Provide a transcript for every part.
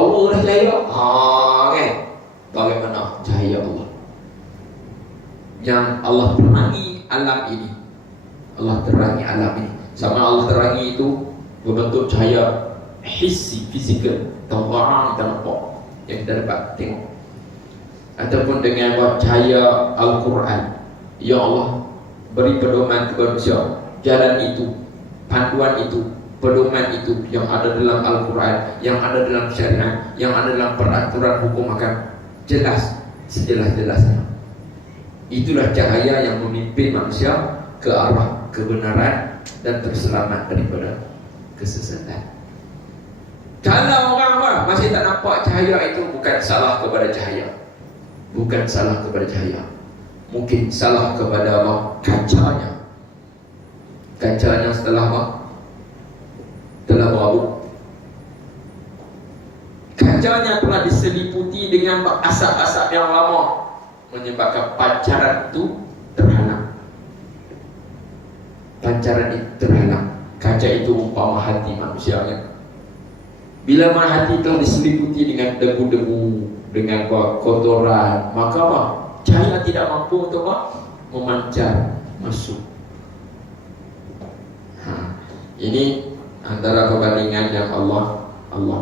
Allah adalah cahaya. Kan? Bagaimana cahaya Allah? Yang Allah terangi alam ini. Allah terangi alam ini. Sama Allah terangi itu berbentuk cahaya hissi, fizikal, tawaran kita nampak, yang kita dapat tengok. Ataupun dengan cahaya Al-Quran, ya Allah beri pedoman kepada manusia, jalan itu, panduan itu, pedoman itu yang ada dalam Al-Quran, yang ada dalam syariat, yang ada dalam peraturan hukum akan jelas, sejelas-jelasnya. Itulah cahaya yang memimpin manusia ke arah kebenaran dan terselamat daripada kesesatan. Kalau orang masih tak nampak cahaya itu, bukan salah kepada cahaya, bukan salah kepada cahaya, mungkin salah kepada apa? Kacanya. Kacanya setelah apa? Telah berabuk. Kacanya telah diseliputi dengan asap-asap yang lama, menyebabkan pancaran itu terhalang. Pancaran itu terhalang. Kaca itu umpama hati manusia. Bila mana hati telah diseliputi dengan debu-debu, dengan kotoran, maka apa? Cahaya tidak mampu untuk apa? Memancar masuk. Ini antara perbandingan yang Allah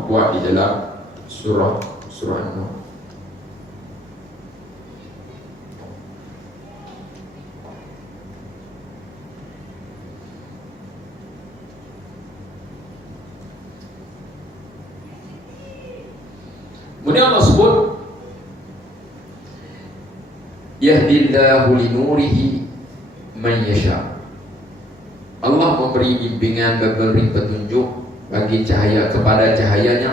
buat di dalam surah An-Nur. Kemudian Allah sebut yahdillahu linurihi man yasha. Allah memberi bimbingan, memberi petunjuk bagi cahaya, kepada cahayanya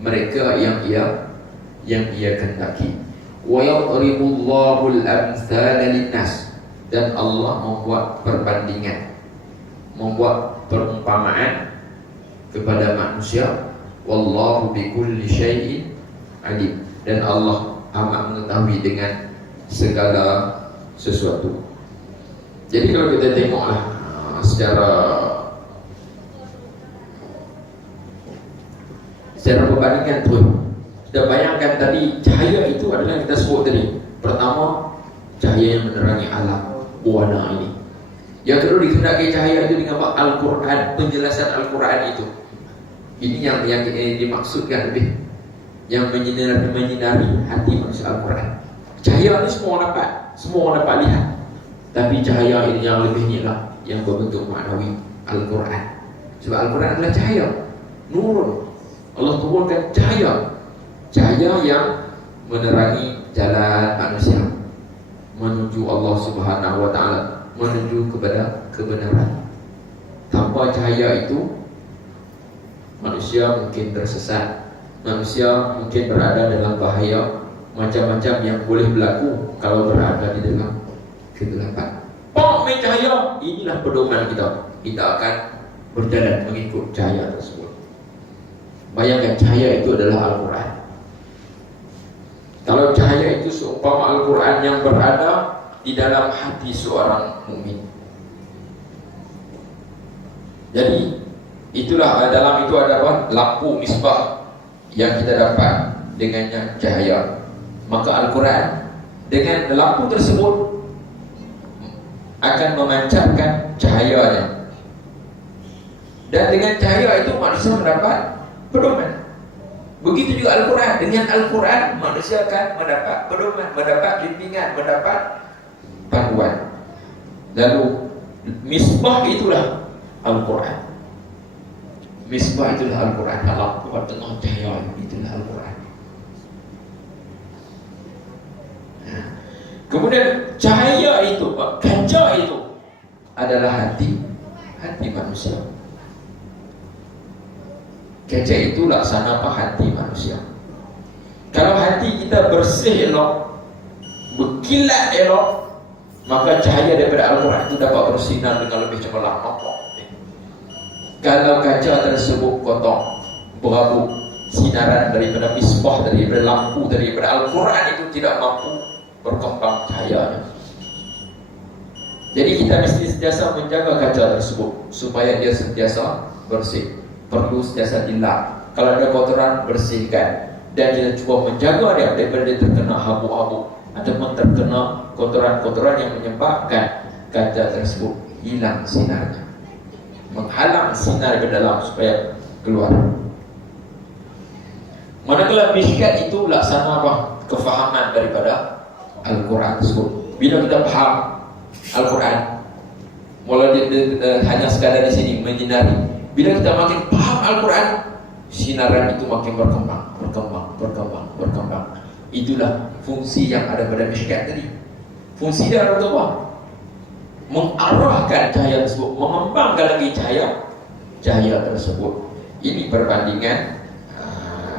mereka yang ia kehendaki. Wa yadribullahu al-amthala lin-nas, dan Allah membuat perbandingan, membuat perumpamaan kepada manusia. Wallahu bikulli syai'in alim, dan Allah amat mengetahui dengan segala sesuatu. Jadi kalau kita tengoklah secara perbandingan tu, kita bayangkan tadi cahaya itu adalah yang kita sebut tadi. Pertama, cahaya yang menerangi alam warna ini. Yang kedua, dikehendaki cahaya itu dengan Al-Quran, penjelasan Al-Quran itu. Ini yang dimaksudkan lebih, yang menyinari hati manusia Al-Quran. Cahaya ini semua orang dapat lihat, tapi cahaya ini yang lebih inilah yang berbentuk maknawi, Al-Quran. Sebab Al-Quran adalah cahaya, nurun. Allah turunkan cahaya yang menerangi jalan manusia menuju Allah Subhanahu wa Ta'ala, menuju kepada kebenaran. Tanpa cahaya itu, manusia mungkin tersesat, manusia mungkin berada dalam bahaya, macam-macam yang boleh berlaku kalau berada di dalam kegelapan. Main cahaya, inilah pedoman kita. Kita akan berjalan mengikut cahaya tersebut. Bayangkan, cahaya itu adalah Al-Quran. Kalau cahaya itu seumpama Al-Quran yang berada di dalam hati seorang mukmin. Jadi itulah, dalam itu ada apa? Lampu misbah yang kita dapat dengannya cahaya. Maka Al-Quran dengan lampu tersebut akan memancarkan cahayanya, dan dengan cahaya itu manusia mendapat pedoman. Begitu juga Al-Quran, dengan Al-Quran manusia akan mendapat pedoman, mendapat bimbingan, mendapat panduan. Lalu misbah itulah Al-Quran. Misbah itulah Al-Quran, lampu tengah cahaya itulah Al-Quran. Kemudian cahaya itu, kaca itu adalah hati manusia. Kaca itu laksana hati manusia. Kalau hati kita bersih elok, berkilat elok, maka cahaya daripada Al-Quran itu dapat bersinar dengan lebih cemerlang. Kalau kaca tersebut kotor, berabuk, sinaran daripada misbah, daripada lampu, daripada Al-Quran itu tidak mampu berkembang cahayanya. Jadi kita mesti sentiasa menjaga kaca tersebut supaya dia sentiasa bersih. Perlu sentiasa dilap Kalau ada kotoran, bersihkan. Dan kita cuba menjaga dia daripada dia terkena habuk-habuk ataupun terkena kotoran-kotoran yang menyebabkan kaca tersebut hilang sinarnya, menghalang sinar ke dalam supaya keluar. Manakala miskat itu laksana apa? Kefahaman daripada Al-Quran tersebut. Bila kita faham Al-Quran, mulai hanya sekadar di sini menyinari. Bila kita makin paham Al-Quran, sinaran itu makin berkembang. Itulah fungsi yang ada pada miskat tadi. Fungsi dia adalah apa? Mengarahkan cahaya tersebut, mengembangkan lagi cahaya tersebut. Ini perbandingan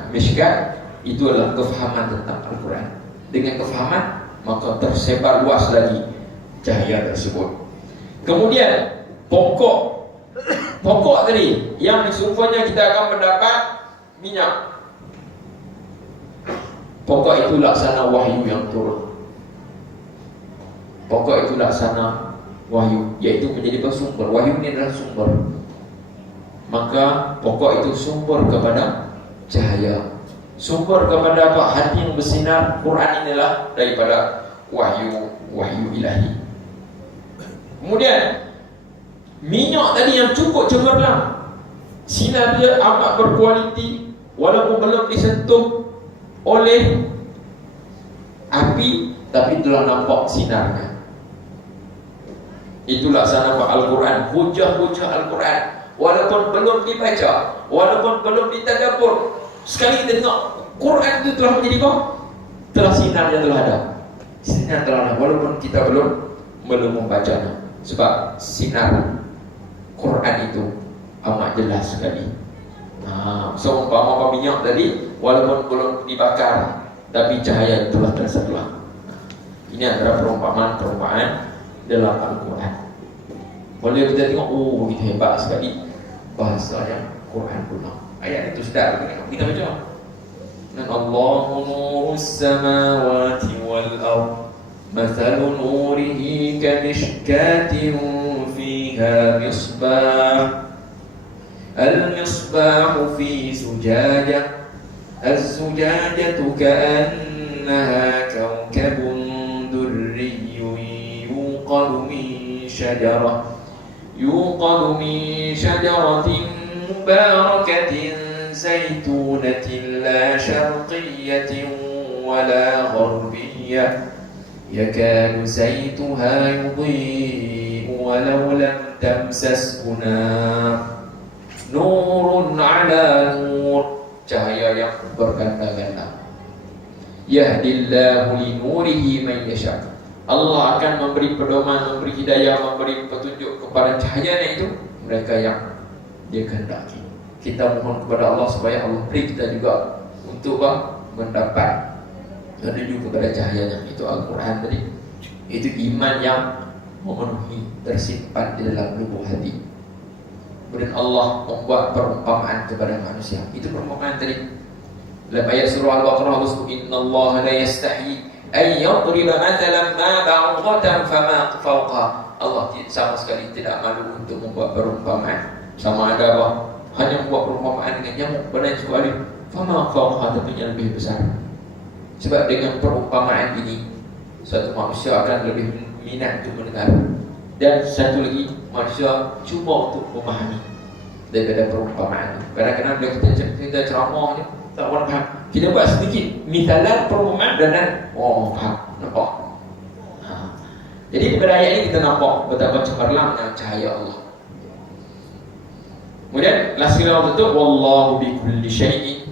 miskat. Itu adalah kefahaman tentang Al-Quran. Dengan kefahaman, maka tersebar luas lagi cahaya tersebut. Kemudian pokok tadi yang serumpanya kita akan mendapat minyak. Pokok itu laksana wahyu yang turun. Pokok itu laksana wahyu, yaitu menjadi bersumber. Wahyu ini adalah sumber. Maka pokok itu sumber kepada cahaya, sumber kepada apa? Hati yang bersinar. Quran inilah daripada wahyu ilahi. Kemudian minyak tadi yang cukup cemerlang, sinar dia amat berkualiti, walaupun belum disentuh oleh api, tapi telah nampak sinarnya. Itulah sana Al-Quran, hujah-hujah Al-Quran, walaupun belum dibaca, walaupun belum ditadabbur, sekali kita tengok Quran itu telah menjadi apa? Telah sinarnya telah ada. Sinar telah ada, walaupun kita belum membacanya. Sebab sinar Quran itu amat jelas sekali. So umpama minyak tadi, walaupun belum dibakar, tapi cahaya telah tersebar. Ini adalah perumpamaan dalam Al-Quran. Boleh kita tengok, oh begitu hebat sekali bahasa yang Quran kuno. Ayat itu sudah kita baca. Dan Allahu nurus samawati wal ardh, mathalu nurihi kamishkatin fiha misbah, al-misbahu fi zujajah, az-zujajatu ka'annaha kawkabun durriyyun يوقد من شجرة مباركة زيتونة لا شرقية ولا غربية يكاد زيتها يضيء ولو لم تمسسه نار نور على نور, cahaya yang berganda-ganda. Yahdillahu li nurihi man yasha. Allah akan memberi pedoman, memberi hidayah, memberi petunjuk kepada cahayanya itu mereka yang Dia kehendaki. Kita mohon kepada Allah supaya Allah beri kita juga untuk mendapat menuju kepada cahayanya. Itu Al-Quran tadi. Itu iman yang memenuhi, tersimpan di dalam lubuk hati. Kemudian Allah membuat perumpamaan kepada manusia. Itu perumpamaan tadi. Dalam ayat surah Al-Baqarah Allah sebut, innallaha la yastahi ay yadriba mathalan ma ba'udatan fama fawqa. Allah sama sekali tidak malu untuk membuat perumpamaan. Sama ada apa? Hanya membuat perumpamaan dengan nyamuk, benar cukup alif. Fama fawqa, tapi yang lebih besar. Sebab dengan perumpamaan ini satu manusia akan lebih minat untuk mendengar. Dan satu lagi, manusia cuba untuk memahami daripada perumpamaan. Kadang-kadang bila kita ceramah je, tak orang faham. Kita buat sedikit misalan perumpamaan dan faham, nampak. Jadi daripada ayat ini kita nampak betapa cemerlangnya cahaya Allah. Kemudian last kali Allah tutup, wallahu bi kulli syai'in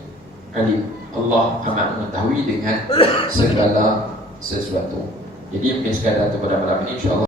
alim. Allah amat mengetahui dengan segala sesuatu. Jadi mungkin sekadar itu pada malam ini, insyaAllah.